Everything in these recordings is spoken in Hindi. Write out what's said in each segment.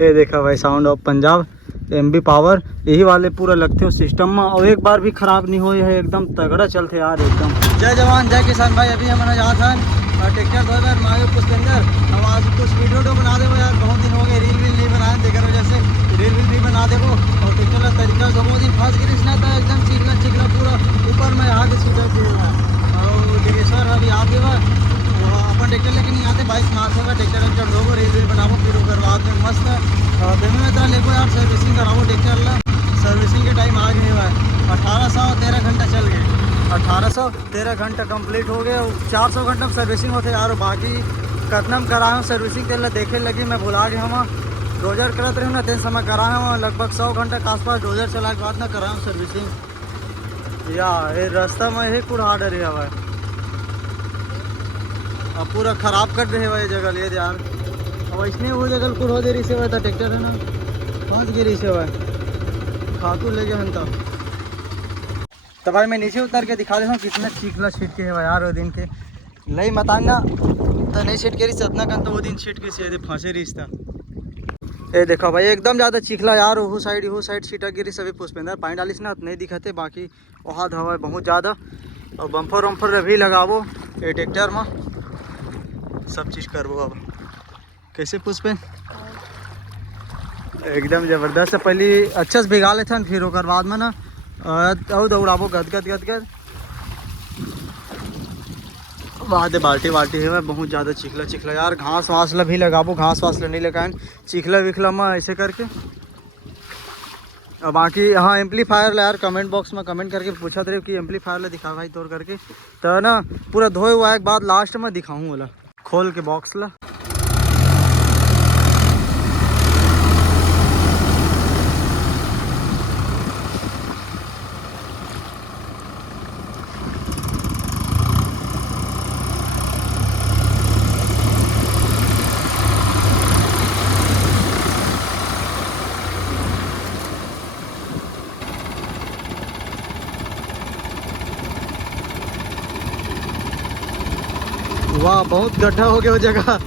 ये देखा भाई sound of Punjab MB power यही वाले पूरा लगते हो सिस्टम में और एक बार भी खराब नहीं हो, है एकदम तगड़ा चलते यार एकदम। जय जवान जय किसान भाई। अभी हमारा यहाँ था ट्रैक्टर धो यार मायो पुष्पेंद्र। अब आज कुछ वीडियो बना दे यार, बहुत दिन हो गए रील वील नहीं बनाए, देखा वजह से रील वील भी बना दे और ट्रैक्टर का तरीका से बहुत दिन फंस गिरी ना था एकदम चिकना चिकना पूरा ऊपर में आगे सीधा और डिगेश्वर अभी आप भी अपन ट्रैक्टर लेके नहीं आते 22 मार्च का ट्रैक्टर वेक्टर धोबो रील वील बनाबो फिर ओकर बाद में मस्त बेमे में तरह लेको यार सर्विसिंग कराबो ट्रैक्टर ला। सर्विसिंग के टाइम आ गए भाई 1813 घंटा चल गए, 1813 घंटा कंप्लीट हो गए। 400 घंटा में सर्विसिंग होते यार, बाकी कितना में कराए हूँ सर्विसिंग के लिए देखे लगी मैं भुला गया हम डोजर करत रहे ना तेज समय कराए हूँ लगभग 100 घंटा के आसपास डोजर चला के बाद ना कराए हूँ सर्विसिंग। या ये रास्ता में यही कुड़ हार्ड रही है अब पूरा ख़राब कर रहे भाई जगह ले यार। अब इसने वो जगह कुड़ हो दे रही से भाई था ट्रैक्टर है ना पहुँच गई रही से भाई खातू ले गए हम तो भाई मैं नीचे उतर के दिखा देता हूँ कितना चीखला छीट के है भाई यार वो दिन के नहीं बताना तो नहीं छीट के रही इतना कन तो वो दिन छीट के सीधे फंसे रही था। ये देखो भाई एकदम ज़्यादा चिखला यार वो साइड सीटा गिरी सभी पुष्पेंद्र पानी डालिस ना नहीं दिखाते, बाकी वहाँ हवा है बहुत ज़्यादा और बम्फर वम्फर भी लगाबो ये ट्रैक्टर में सब चीज़ करबो। अब कैसे पुष्पें एकदम ज़बरदस्त है, पहले अच्छा से भिगा लेते हैं फिर ओकर बाद में ना और दौड़ाबो गदगद बाद बाल्टी है बहुत ज़्यादा चिखला यार। घास वास ला भी लगाबो, घास वास ला नहीं लगाएं चिखला विखला में ऐसे करके। और बाकी हाँ एम्पलीफायर ला यार कमेंट बॉक्स में कमेंट करके पूछा रहे कि एम्पलीफायर ला दिखा भाई तोड़ करके तो ना पूरा धोए हुआ एक बाद लास्ट में दिखाऊँ वाला खोल के बॉक्स ला। वाह बहुत गड्ढा हो गया वो जगह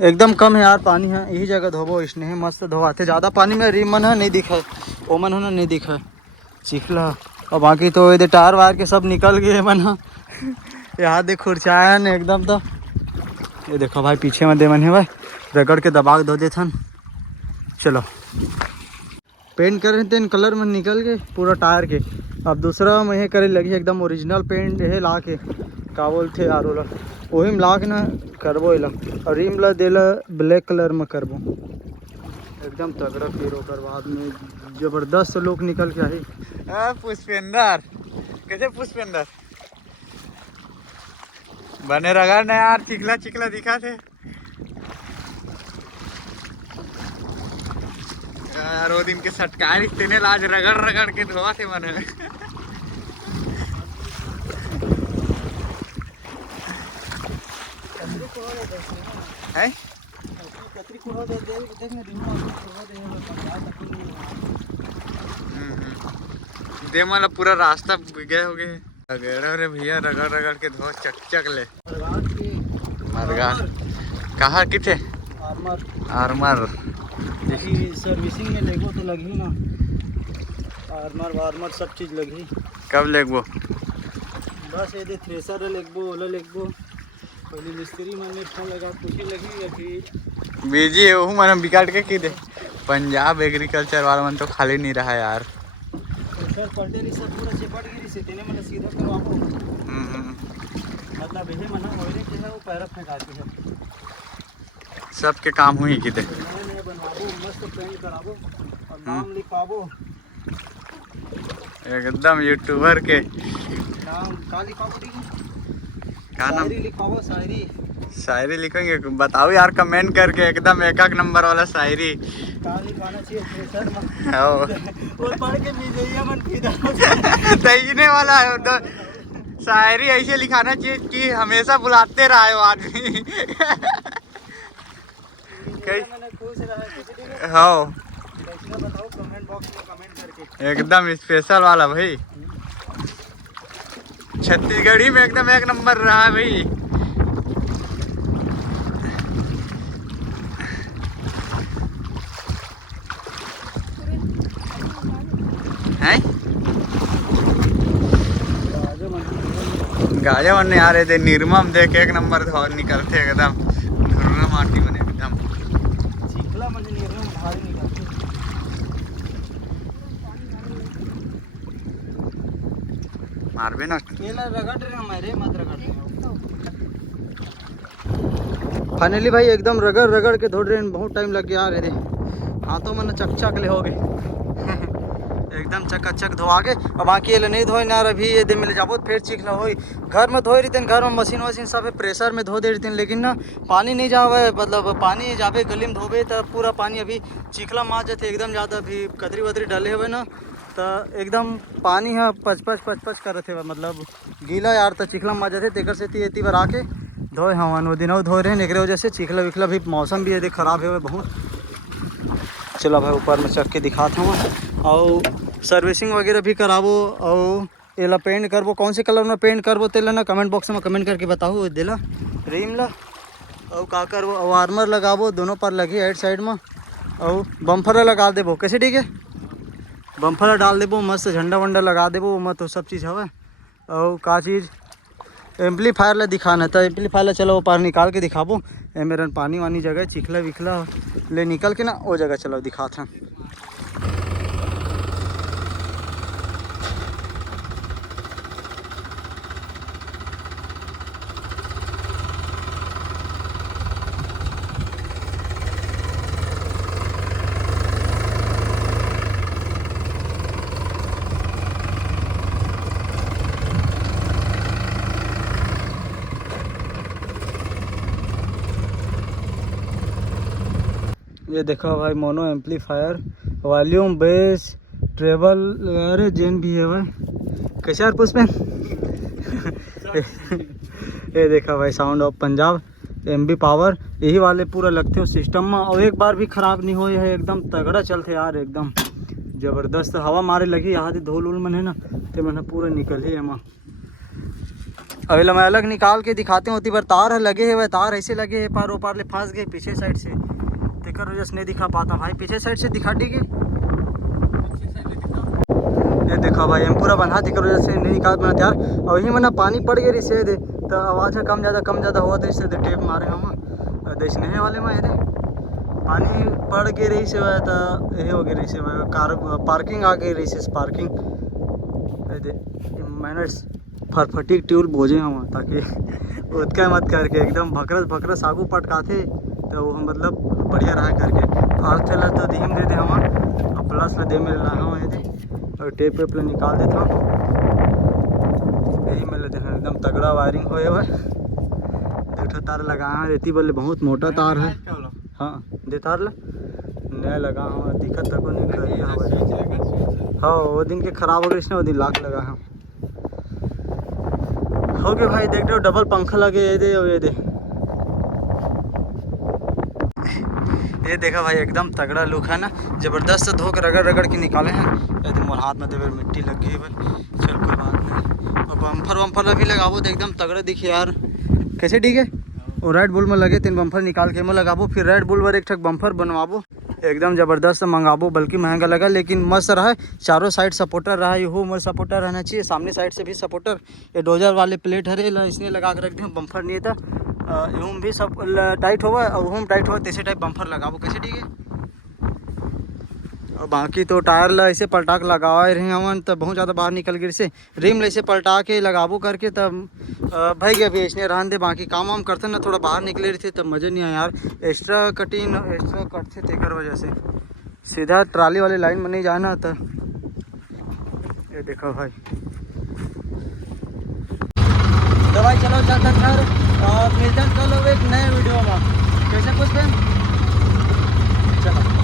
एकदम कम है यार पानी है यही जगह धोबो इसने मस्त धोवाते ज़्यादा पानी में रीम मन है नहीं दिखा है ओमन है ना नहीं दिखा है चिखला और बाकी तो ये टायर वायर के सब निकल गए मन यहाँ देख खुरचाया न एकदम। तो ये देखो भाई पीछे में दे मन है भाई रगड़ के दबा धो देथन। चलो पेंट कर रहे थे कलर में निकल गए पूरा टायर के, अब दूसरा में करे लगी एकदम ओरिजिनल पेंट है ला के का बोलते यार ओला वही में ला के ना करबो इला और रिम ला देला ब्लैक कलर में करबो एकदम तगड़ा फिर ओकर बाद में जबरदस्त लोग निकल के आई। पुष्पेंद्र कैसे पुष्पेंद्र बने रगड़ ना यार चिखला दिखा थे यार वो दिन के सटकार इतने लाज रगड़ के धोआ थे मन है दे मला पूरा रास्ता गए हो गए रगड़ भैया रगड़ के धो चक ले मरगाट कहाँ किथे आर्मर सर्विसिंग में लेगो तो लगी ना आर्मर वार्मर सब चीज़ लगी। कब लेगो बस ये थ्रेसर लेगबो ओला लेगबो पहले मिस्त्री मैंने फोन लगा पूछे लगी अभी बीजी है वो मैंने बिकाट के की दे पंजाब एग्रीकल्चर वाला मन तो खाली नहीं रहा यार सर पलटे रही सब पूरा चिपट गिरी से तेने मैंने सीधा करवाबो मतलब यही मना होइले के है वो पैर फेंका के है सबके काम हुई की दे बनवाबो मस्त पेंट कराबो और नाम लिखवाबो एकदम यूट्यूबर के नाम का लिखवाबो क्या नाम लिखवाबो शायरी लिखेंगे बताओ यार कमेंट करके एकदम एक नंबर वाला शायरी का लिखवाना चाहिए थ्रेसर में और पढ़ के मिजैया मन फिदा तैजने वाला है तो शायरी ऐसे लिखाना चाहिए कि हमेशा बुलाते रहे हो आदमी हाँ बताओ कमेंट बॉक्स में कमेंट करके एकदम स्पेशल वाला भाई छत्तीसगढ़ी में एकदम एक नंबर रहा है भाई। गाजा मन आ रहे थे निर्मम देख एक नंबर निकलते एकदम धुर्रा माटी में एकदम चिखला म्हणजे निर्मम भारी निकलते। मारबे ना केला रगड़ रहे हमारे मत रगड़ रहे। फाइनली भाई एकदम रगड़ रगड़ के धोड़ रहे हैं, बहुत टाइम लग गया आ रहे थे, हाथों में चकचक ले हो गए एकदम चकाचक धोआ के। अब बाकी ये नहीं धोए ना अभी ये दे मिल जाबो फिर चिखला हो। घर में धोए रही घर में मशीन वशीन सब प्रेशर में धो दे रही, लेकिन ना पानी नहीं जावे, मतलब पानी जावे गली में धोबे तो पूरा पानी अभी चिखला मार जाते एकदम ज़्यादा। अभी कतरी वतरी डाले हुए ना तो एकदम पानी है पच पच कर थे, मतलब गीला यार तो चिखला मार जाते तेकर से ती बार आके धोए हवन वो दिन धो रहे हैं। एक वजह से चिखला विखला भी मौसम भी यदि ख़राब है बहुत। चलो भाई ऊपर में चढ़ के दिखाता हूँ और सर्विसिंग वगैरह भी कराबो और एला पेंट करबो। कौन से कलर में पेंट करबो तेला ना कमेंट बॉक्स में कमेंट करके बताओ दिला रिम ला और का करबो। और आर्मर लगाबो दोनों पर लगे राइट साइड में और बम्फर लगा देबो कैसे ठीक है, बम्फर डाल देबो मस्त झंडा वंडा लगा देबो मत तो सब चीज़ हवा। और का चीज़ एम्पलीफायर ला दिखाना था, एम्पलीफायर ला चलो वो पार निकाल के दिखाबो। मेरा पानी वानी जगह चिखला विखला ले निकल के ना वो जगह चलो दिखाता। ये देखो भाई mono amplifier volume bass treble अरे जेन भी है भाई कैसे यार पुष्पन ये देखा भाई sound of Punjab MB power यही वाले पूरा लगते हो सिस्टम में। और एक बार भी ख़राब नहीं हो है, एकदम तगड़ा चलते यार एकदम ज़बरदस्त। हवा मारे लगी यहाँ से धूल उल मन है ना तो मैंने पूरा निकल ही है। अभी मैं अलग निकाल के दिखाते होती बार तार है लगे है वह तार ऐसे लगे है पार पार ले फंस गए पीछे साइड से तेकर वजह से नहीं दिखा पाता भाई। पीछे साइड से दिखा दी गई ये देखा भाई हम पूरा बंधा तेकर वजह से नहीं निकाल पाना यार। और यही मैंने पानी पड़ गई से दे तो आवाज़ है कम ज़्यादा हुआ तो इससे टेप मारे हम देश नहीं वाले में ये पानी पड़ के रही से वह तो ये हो गई रही से वह कार पार्किंग आ गई रही से पार्किंग मैनर्स फटफटी ट्यूल बोझे हम ताकि उसका मत करके एकदम भकरस आगू पटकाते तो वो मतलब बढ़िया रहा करके। अर्थ ला तो धीम दे दे हम और प्लस ला दे मेरे ला हम दे और टेप वेप ला निकाल देता हूँ यही में लेते हैं एकदम तगड़ा वायरिंग होए हुआ। देखो तार लगाया रेती बोले बहुत मोटा तार है। हाँ दे तार ला नया लगा हुआ दिक्कत तक नहीं कर। हाँ वो दिन के ख़राब हो गए इसने वो दिन लाख लगा है हो गए भाई। देख रहे हो डबल पंखा लगे ये दे और ये देखा भाई एकदम तगड़ा लुक है ना ज़बरदस्त धो कर रगड़ के निकाले हैं। यदि मोर हाथ में देवर मिट्टी लग गई है चल कोई बात नहीं। और बम्फर भी लगाबो तो एकदम तगड़ा दिखे यार कैसे ठीक है। और रेड बुल में लगे 3 बम्फर निकाल के मैं लगाबो फिर रेड बुल पर एक ठक बम्फर बनवाबो एकदम ज़बरदस्त मंगाबो बल्कि महंगा लगा लेकिन मस्त रहा। चारों साइड सपोर्टर रहा ये हो मोर सपोर्टर रहना चाहिए, सामने साइड से भी सपोर्टर। ये डोजर वाले प्लेट हरे इसने लगा के रख दी बम्फर नहीं था यूम भी सब टाइट हुआ और होम टाइट हुआ तैसे टाइप बम्फर लगाबो कैसे ठीक है। और बाकी तो टायर ला ऐसे पलटा के लगा रहे हवन तब बहुत ज़्यादा बाहर निकल गए से रिम ऐसे पलटा के लगाबो करके तब भाई गया अभी इसने रहन दे। बाकी काम वाम करते ना थोड़ा बाहर निकले रहे थे तब मज़ा नहीं आया यार। एक्स्ट्रा कट थे तेकर वजह से सीधा ट्राली वाले लाइन में नहीं जाना था। ये देखो भाई तो भाई चलो चलते घर और मिलते हैं कल एक नए वीडियो में कैसे कुछ चलो।